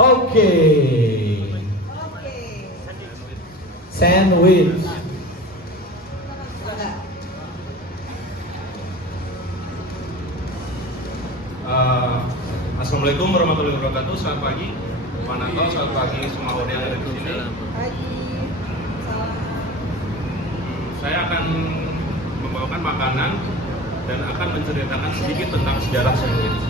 Oke. Sandwich. Assalamualaikum warahmatullahi wabarakatuh. Selamat pagi, Pak Nanto. Selamat pagi semua orang yang ada di sini. Saya akan membawakan makanan dan akan menceritakan sedikit tentang sejarah sandwich.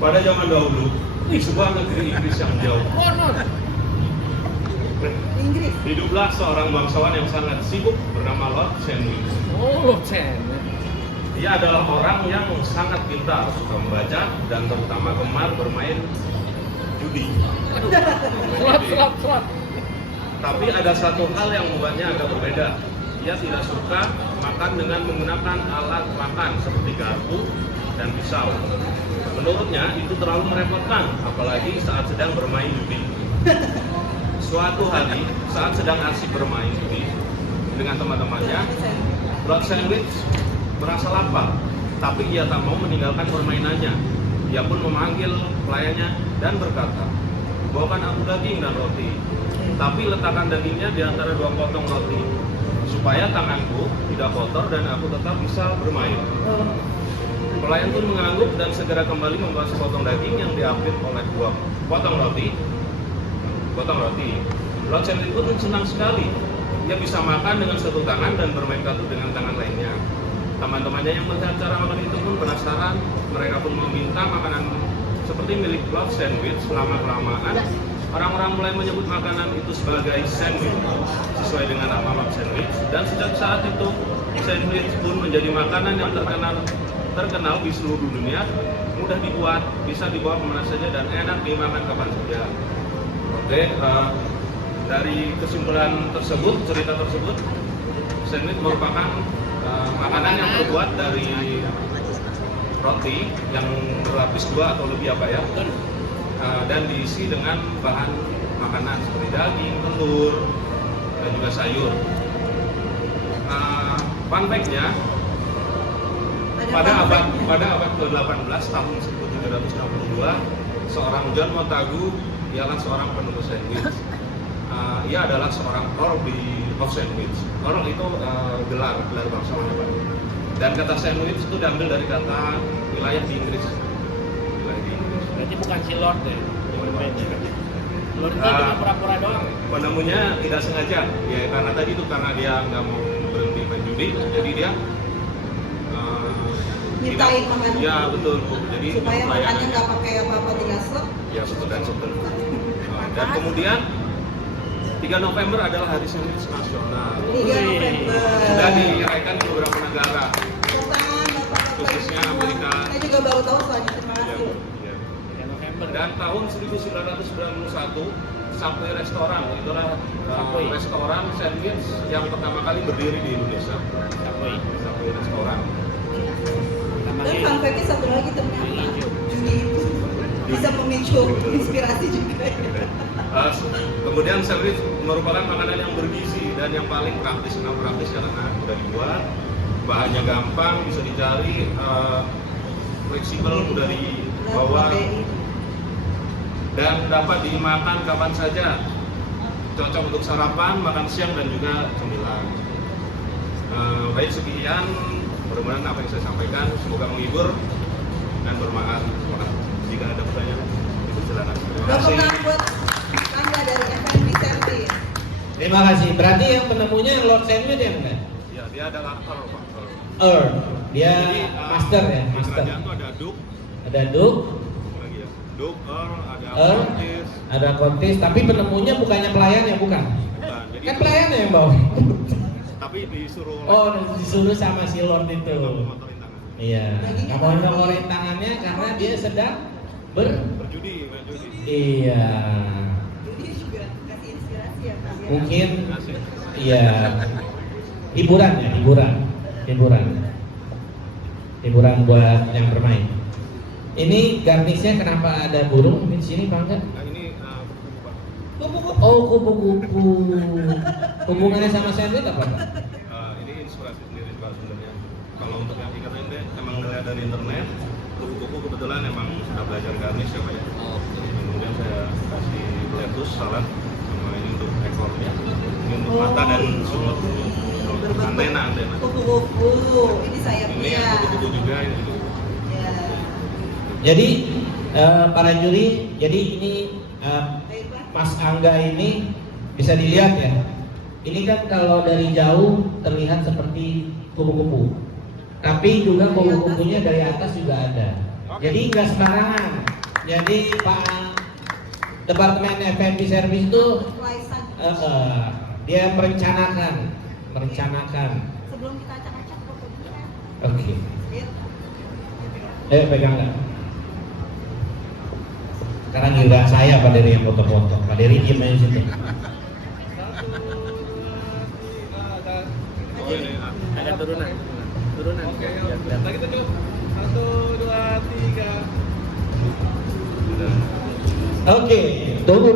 Pada zaman dahulu, di sebuah negeri Inggris yang jauh, hiduplah seorang bangsawan yang sangat sibuk bernama Lord Sandwich. Lord Sandwich. Dia adalah orang yang sangat pintar, suka membaca, dan terutama gemar bermain judi. Selat. Tapi ada satu hal yang membuatnya agak berbeda. Dia tidak suka makan dengan menggunakan alat makan seperti garpu dan pisau. Menurutnya itu terlalu merepotkan, apalagi saat sedang bermain judi. Suatu hari, saat sedang asik bermain judi dengan teman-temannya, Lord Sandwich merasa lapar, tapi ia tak mau meninggalkan permainannya. Ia pun memanggil pelayannya dan berkata, "Bawakan aku daging dan roti, tapi letakkan dagingnya di antara dua potong roti, supaya tanganku tidak kotor dan aku tetap bisa bermain." Pelayan pun mengangguk dan segera kembali membawa sepotong daging yang diapit oleh dua potong roti. Lord Sandwich pun senang sekali. Ia bisa makan dengan satu tangan dan bermain kartu dengan tangan lainnya. Teman-temannya yang melihat cara makan itu pun penasaran. Mereka pun meminta makanan seperti milik Lord Sandwich. Lama-kelamaan, orang-orang mulai menyebut makanan itu sebagai sandwich, sesuai dengan nama Lord Sandwich. Dan sejak saat itu, sandwich pun menjadi makanan yang terkenal di seluruh dunia. Mudah dibuat, bisa dibawa kemana saja, dan enak dimakan kapan saja. Oke, dari kesimpulan tersebut, cerita tersebut, sandwich merupakan makanan yang terbuat dari roti yang berlapis dua atau lebih dan diisi dengan bahan makanan seperti daging, telur, dan juga sayur. Fun fact-nya, pada abad ke-18 tahun 1762, seorang John Montagu, ialah seorang penemu sandwich. Ia adalah seorang Earl of Sandwich. Earl itu gelar bangsawan apa? Dan kata sandwich itu diambil dari kata wilayah di Inggris. Berarti bukan si Lord ya? Lord itu cuma pura-pura doang. Penemunya tidak sengaja, ya karena tadi itu karena dia nggak mau berhenti main judi, jadi dia mintain makan. Ya betul, Bu. Jadi supaya makannya nggak pakai apa-apa, tinggal slot. Ya betul dan betul. Dan kemudian 3 November adalah Hari Sandwich Nasional. 3 November. Sudah dirayakan di beberapa negara, khususnya Amerika. Saya juga baru tahu soalnya, terima kasih. Ya. 3 November. Dan tahun 1991, Subway Restoran, itulah restoran sandwich yang pertama kali berdiri di Indonesia. Subway Restoran. Dan fun fact-nya satu lagi ternyata, judi itu bisa memicu inspirasi juga. Kemudian sandwich merupakan makanan yang bergizi dan yang paling praktis. Karena mudah dibuat, bahannya gampang, bisa dicari, fleksibel, mudah dibawa, dan dapat dimakan kapan saja. Cocok untuk sarapan, makan siang, dan juga cemilan. Baik, sekian. Mudah-mudahan apa yang saya sampaikan semoga menghibur dan bermanfaat. Jika ada pertanyaan, itu silakan. Terima kasih. Buat Anda dari FNB Service. Terima kasih. Berarti yang penemunya Lord Sandwich ya enggak? Ya, dia adalah Earl, Pak. Earl. Dia Jadi, master ya, di master. kerajaan itu ada Duke, Ada Duke, lagi ya. Duke, Earl, ada Earl, Countess. ada Countess, tapi penemunya bukannya pelayan ya, bukan? Bukan. Jadi Kan itu- pelayan yang bawa. tapi disuruh Oh, disuruh sama si Lord itu. motorin tangan. Iya. Kamu ngomorin tangannya karena dia sedang Berjudi, main judi. Iya. Judi juga kasih inspirasi ya Kak. Mungkin Asik. iya. Hiburan ya, hiburan buat yang bermain. Ini garnisnya kenapa ada burung di sini, Pak? Enggak? Nah, ini Pak. Kupu-kupu. Oh, kupu-kupu. Hubungannya sama sandwich apa, Pak? Ini inspirasi sendiri Pak sebenarnya. Kalau untuk yang ikat ini emang ngeliat dari internet, kupu-kupu kebetulan emang sudah belajar garnish ya Pak ya. Kemudian saya kasih lettuce salad sama ini untuk ekornya, ini untuk mata dan sumut, antena. Kupu-kupu, ini Ini sayapnya. yang kupu-kupu juga ini. Ya. Jadi para juri, jadi ini Baiklah. Mas Angga ini bisa dilihat ya. Ini kan kalau dari jauh terlihat seperti kupu-kupu, tapi juga kupu-kupunya dari atas juga ada. Jadi nggak sembarangan. Jadi Pak Departemen F&B Service itu Kelaisan. dia merencanakan. Sebelum kita acak-acak pokoknya. Oke. Ya. Pegang nggak? Sekarang giliran saya Pak Dery yang foto-foto. Pak Dery diem aja situ. Oh ini, Ada turunan. Oke, lagi tunjuk. 1, 2, 3. sudah. Oke, tunggu.